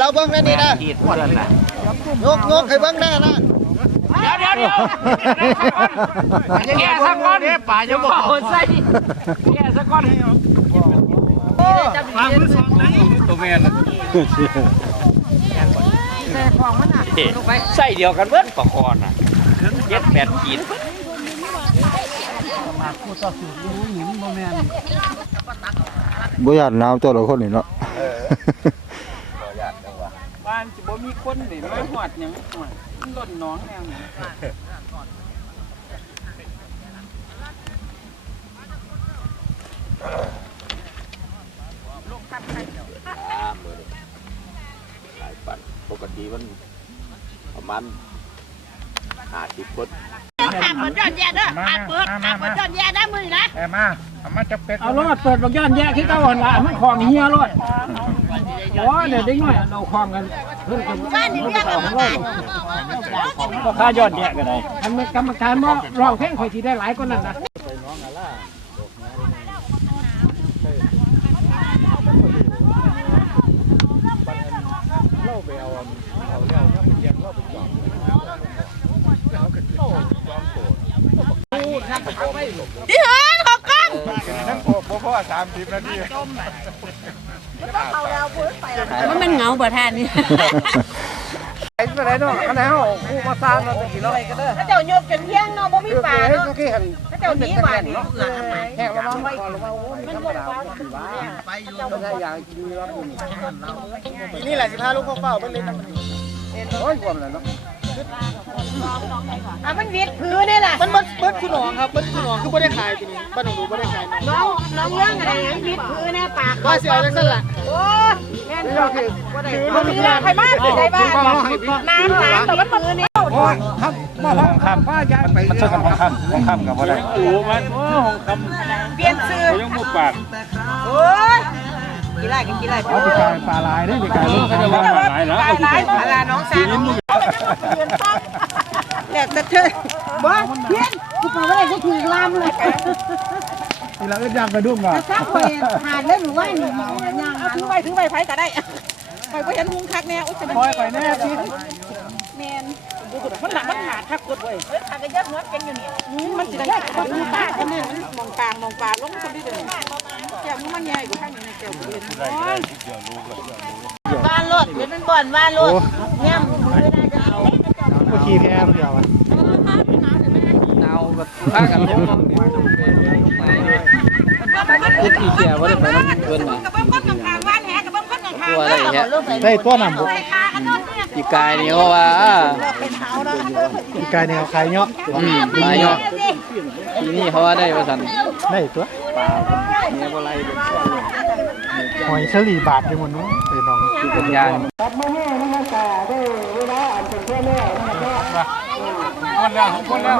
เราเบิ้งนั่นนี่นะขีดเพื่อนน่ะงกงกให้เบิ้งหน้านะเดี๋ยวเดี๋ยวเดี๋ยวแกสักก้อนเนี่ยป่าจะบอกใส่แกสักก้อนฟังมือสองไหนตัวแม่นใส่เดียวกันเบิ้ลปะคอนน่ะเจ็ดแปดขีดบ่อยากหนาวตัวละคนนี่เนาะบ้านสิบ่มีคนนี่มาหอดหยังหอดมันล่นหน้องแนวนี้หลายปันปกติมันประมาณห้าสิบคนขาดเปิดยอนแย่เด้อขาดเปิดขาดเปิดย้อนแย่ได้มือนะเอารอดเปิดบักย่านแยกที่เก่าหั่นละมันของเฮียรอด อ้ยเนี่ยเด็กน้อยเอาของกันเพิ่นกันบ้านนี่เรียกกรรมการก็ค่าย้อนแยก็ได้อันกรรมการบ่ร้องเพลงข่อยสิได้หลายกว่านั้นนะที่เห็น ของกล้องมันมันเหงาบ่ทานนี่ไปไหนเนาะอันไหนเฮาผู้มาสร้างเนาะตะกี้เนาะเขาเจ้าโยกจนเที่ยงเนาะบ่มีปลาเนาะก็คือหันเขาเจ้าหนีหวานเนาะแห้งแล้วมั้งก่อนแล้วว่าโอ้ยธรรมดาสิว่าได้อยากกินเนื้อปุ่นทีนี่แหละสิพาลูกพ่อเฝ้าเบิ้งเล่นน้ำมันโอ้ยความแล้วเนาะ อะมันวิดพื้นนี่แหละมันมันเบิ้คุณหนองครับเบิ้คุณหนองคือไม่ได้ขายทีนี้บ้านหนองดูไม่ได้ขายน้องน้องเรื่องอะไรอย่างวิดพื้นแน่ปากว่าสิเอาจังซั่นล่ะโอ้ยแม่นบ่คือบ่มีใครมาสิได้บ้านน้ำน้ำแต่ว่ามือนี่โอ้ยครับมาห้องคำป้ายายไปมันช่วยกันห้องคำห้องคำกับว่าได้อูมันโอ้ห้องคเปลี่ยนชื่อำยังมุดปากโอ้ยกี่ไรกันกี่ไรเอาไปกายปลาลายได้ไปกายลูกก็จะว่าหลายแล้วปลาไหลปลาลาน้องสาวน้อง เรียนฟังแล้วแต่เธอบ่เพี้ยนกูไปว่ากูถือลามเลยทีละเอ็ดย่างกระดุมอะซักไปหาดเล่นหนูว่าหนูย่างถือไปถือไปไผก็ได้ไปบ่เห็นหุงคักแน่อุ้ยจะคอยไปแน่สิแม่นมันหนักมันขาดคักกดเว้ยเอ้ยขาดก็ยัดหัวกันอยู่นี่มันสิได้คนดูตาคนนึงมองกลางมองปลาลงคนที่เดินแก้วมันใหญ่กว่าข้างนี้แก้วเรียนบ้านรถเป็นบ่อนบ้านรถย่ำมือได้จะเอาเมื่อกี้แพ้เดียวอะเอาแบบพากันลงที่เสียว่าได้ไปน้ำเกินมากับบ้านข้างๆบ้านแหกับบ้านข้างๆตัวอะไรเงี้ยได้ตัวหนำบุใส่ขากันนอนเนี่ยอีกายนี่เขาว่าเป็นเท้าแล้วอีกายแนวใครเนาะอืมหลายเนาะทีนี่เขาว่าได้ประสันได้ตัวเนี่ยบ่ไรเป็น หอยเฉลี่บาทในมันนู้นไปน้องเป็นยางคนแล้วคนแล้ว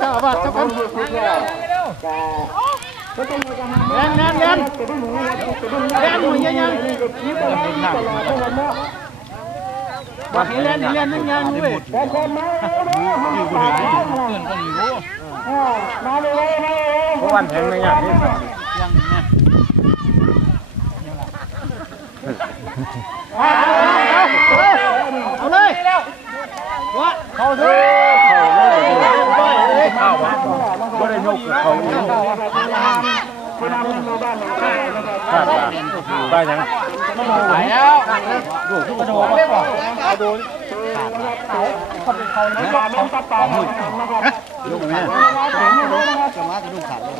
เจ้าบ้านเจ้าคนแน่นแน่นแน่นแน่นหน่วยยังยังบอกให้เล่นเล่นนั่งยังเว้ยวันแทงในอย่างนี้ เอาเลยวะเขาเถอะเข้าวะก็ได้ยกเขาได้ยังไปแล้วดูทุกกระโดด ไม่บอกกระโดดเขาเขาเป็นเขาเนี่ยเขาตาตาลูกแม่จะมากระดูกขาดเลย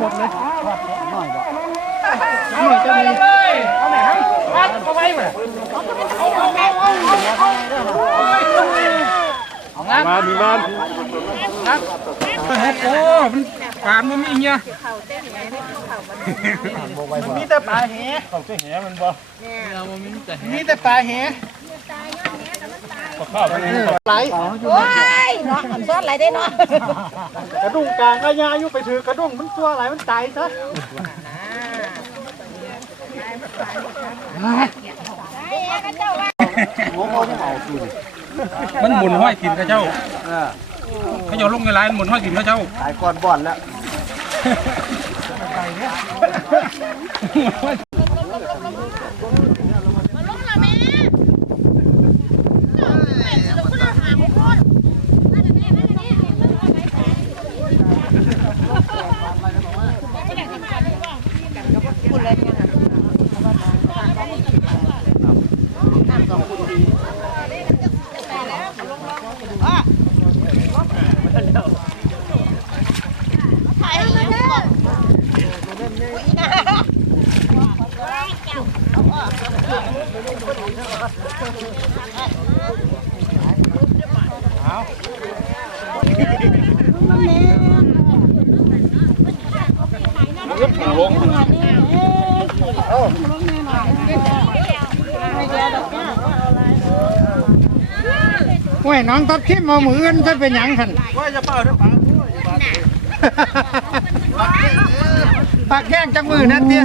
คนเลยหน่อยบ่หน่อยจะมีเอาไหนครับเอาไว้ไหมมามีบ้านโอ้มันปานมันมีเงี้ยมีแต่ปลาแหเขาจะแหมันบ่มีแต่ปลาแห ไหลโอ้ยเนาะมันซ้อนอะไรได้เนาะกระดุงกลางก็ยาอยู่ไปถือกระดุงมันตัวอะไรมันตายซะมันหมุนห้อยกินกระเจ้าเขาโยนลงในร้านหมุนห้อยกินกระเจ้าตายก่อนบ่อนแล้ว เฮ้ยน้องตัดขี้มามืออื่นจะเป็นหยังขันว่าจะเป่าด้วยปากด้วยปากแก้งจะมือน่นเตี้ย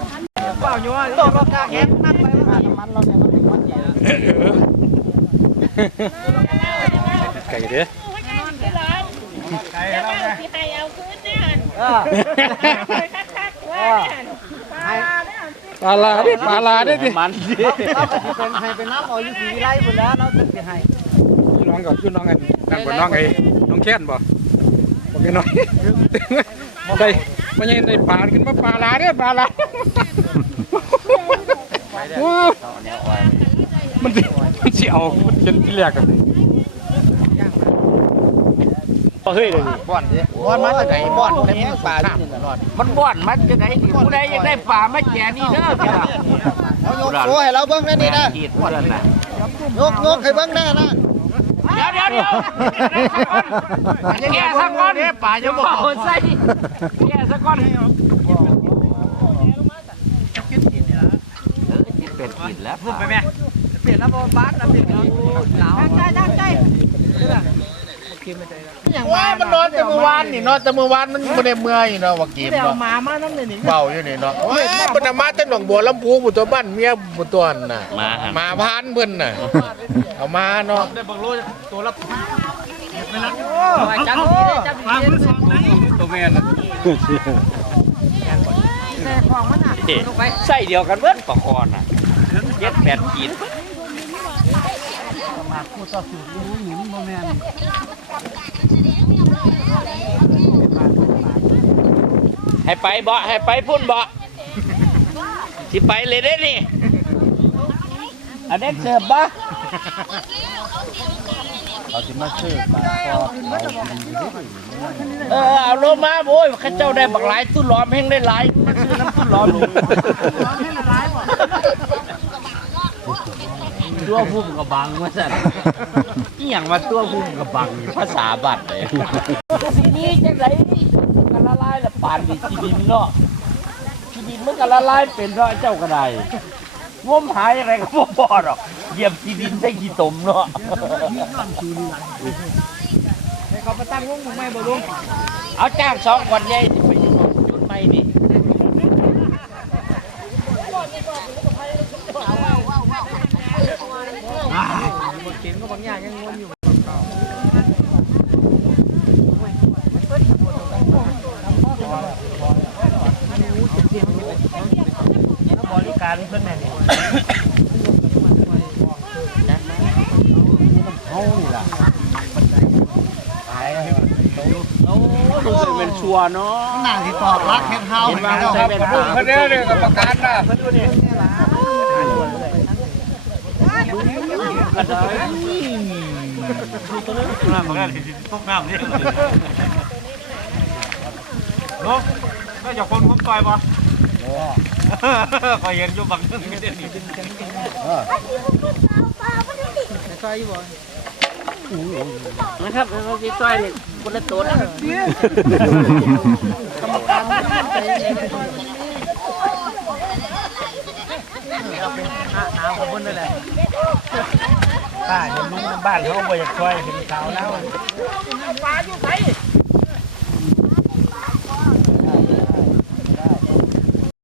อปลาลาดิปลาลาดิดิมันสิเป็นให้เป็นน้ำออยอยู่สีไรหมดแล้วเราจะไปให้พี่น้องกับพี่น้องกันนั่นบ่น้องไอ้น้องแค้นบ่บ่แค่น้อยได้บ่ยังได้ปลาขึ้นมาปลาลาเด้อปลาลา ว้าวมันสิมันสิเอาจนที่แรกกันเฮ้ยเลยบ่อนดิบ่อนมาจากไหนบ่อนให้มึงปลาที่นี่ตลอดมันบ่อนมันจะได้ผู้ใดอยากได้ป่ามาแก่นี่เด้อจ้ะเอายกโซ่ให้เราเบิ่งได้นี่นะขีดเพื่อนน่ะยกยกให้เบิ่งได้นะเดี๋ยวเดี๋ยวเดี๋ยวแก่สักก้อนป่าจะบอกใส่แก่สักก้อน เป็นกินแล้วพูดไปแม่เปลี่ยนแล้วบอลบาสแล้วเปลี่ยนแล้วหนาวใช่ใช่ใช่ว่ามันนอนแต่เมื่อวานนี่นอนแต่เมื่อวานมันบ่ได้เมื่อยเนาะว่าเกมเดี๋ยวเนาะมามานั่นเลยนี่เบาอยู่นี่เนาะโอ้ยเพิ่นน่ะมาแต่หนองบัวลำพูผู้ตัวบ้านเมียผู้ตัวนั่นน่ะมามาพานเพิ่นน่ะเอามาเนาะจับดีจับดีตัวแม่นแต่ของมันอะใส่เดียวกันเบิดปลาคอนน่ะ เจ็ดแปดขีดให้ไปบ่ให้ไปพุ่นบ่สิไปเลยได้นี่อันนี้เสิร์ฟบ่เออเอาลงมาโอ้ยข้าเจ้าได้บักหลายตู้ล้อมแห้งได้หลายมาซื้อน้ำตู้ล้อมนี่ ตัวพุ่มกับบังมาสั่นนี่อย่างมาตัวพุ่มกับบังภาษาบัตรเลยสีนี้จังไรกันละลายละปานดิจีดินเนาะจีดินมันกันละลายเป็นเพราะเจ้าก็ได้งมหายอะไรก็บ่พอหรอกเหยียบจีดินได้กี่ตมเนาะเขาไปตั้งวงมึงไม่บ่รู้เอาจ้างสองคนใหญ่สิไปอยู่จุดใหม่นี่ เข็มก็บางอย่างยังงงอยู่บริการเพื่อนแม่นี่รู้สึกเป็นชัวร์เนาะหน้าที่ตอบรักเฮ็ดเฮาเห็นว่าใช้เป็นตาเพิ่นเด้อเด้อกับประกันน่ะ ก็ได้น้ำมันก็ตกน้ำนี่ก็จะคนผมต่อยบ่คอยเห็นอยู่บางนึงไม่ได้หนีนะครับเราสิซอยนี่คนละตัวนะครับ ป้าเห็นลุงบ้านเขาบ่อยากช่วยเห็นสาวแล้ว ปลาอยู่ไหน